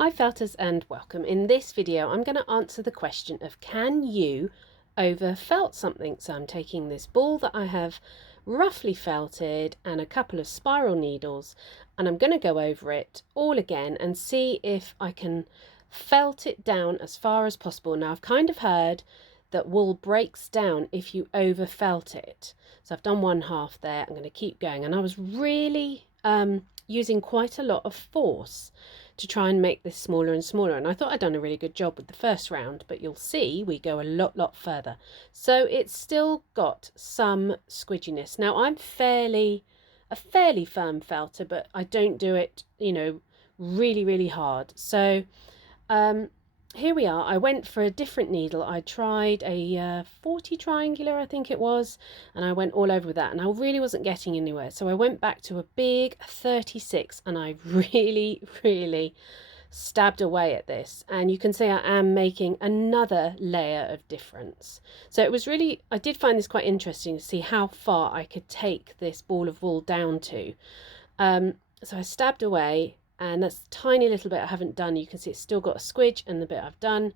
Hi felters and welcome. In this video I'm going to answer the question of can you over felt something. So I'm taking this ball that I have roughly felted and a couple of spiral needles and I'm going to go over it all again and see if I can felt it down as far as possible. Now I've kind of heard that wool breaks down if you over felt it. So I've done one half there. I'm going to keep going, and I was really using quite a lot of force to try and make this smaller and smaller, and I thought I'd done a really good job with the first round, but you'll see we go a lot further. So it's still got some squidginess. Now I'm a fairly firm felter, but I don't do it, really hard. So here we are. I went for a different needle. I tried a 40 triangular, I think it was, and I went all over with that, and I really wasn't getting anywhere. So I went back to a big 36, and I really stabbed away at this, and you can see I am making another layer of difference. So it was really, I did find this quite interesting to see how far I could take this ball of wool down to. So I stabbed away, and that's a tiny little bit I haven't done. You can see it's still got a squidge, and the bit I've done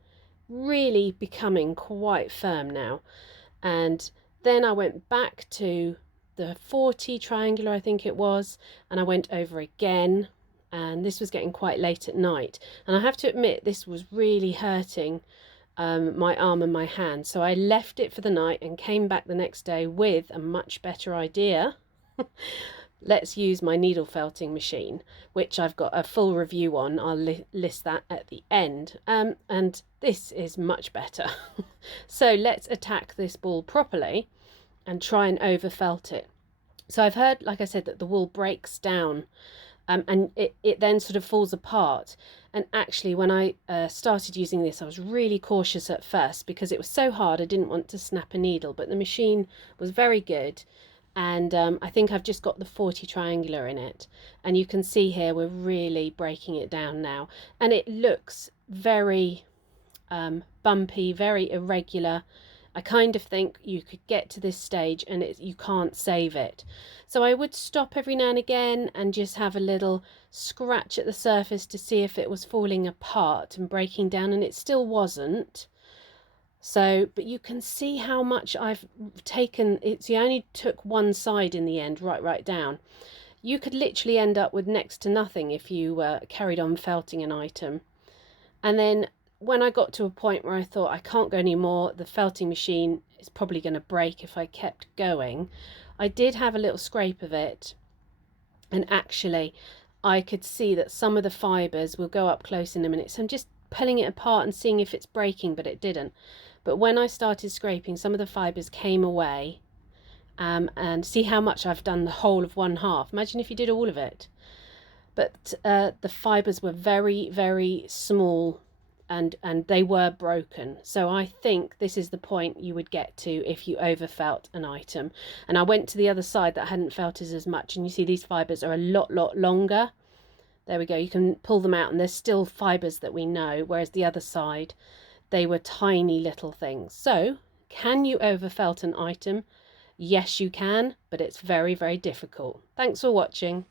really becoming quite firm now. And then I went back to the 40 triangular, I think it was, and I went over again, and this was getting quite late at night, and I have to admit this was really hurting my arm and my hand. So I left it for the night and came back the next day with a much better idea. Let's use my needle felting machine, which I've got a full review on. I'll list that at the end. And this is much better. So let's attack this ball properly and try and over felt it. So I've heard, like I said, that the wool breaks down and it then sort of falls apart. And actually, when I started using this, I was really cautious at first because it was so hard. I didn't want to snap a needle, but the machine was very good. And I think I've just got the 40 triangular in it, and you can see here we're really breaking it down now, and it looks very bumpy, very irregular. I kind of think you could get to this stage and you can't save it. So I would stop every now and again and just have a little scratch at the surface to see if it was falling apart and breaking down, and it still wasn't. So, but you can see how much I've taken. It's, you only took one side in the end, right down. You could literally end up with next to nothing if you carried on felting an item. And then when I got to a point where I thought I can't go anymore, the felting machine is probably going to break if I kept going, I did have a little scrape of it, and actually I could see that some of the fibres will go up close in a minute. So I'm just pulling it apart and seeing if it's breaking, but it didn't. But when I started scraping, some of the fibres came away, and see how much I've done the whole of one half. Imagine if you did all of it. But the fibres were very small, and they were broken. So I think this is the point you would get to if you overfelt an item. And I went to the other side that hadn't felted as much, and you see these fibres are a lot longer. There we go, you can pull them out and there's still fibres that we know, whereas the other side, they were tiny little things. So, can you overfelt an item? Yes, you can, but it's very difficult. Thanks for watching.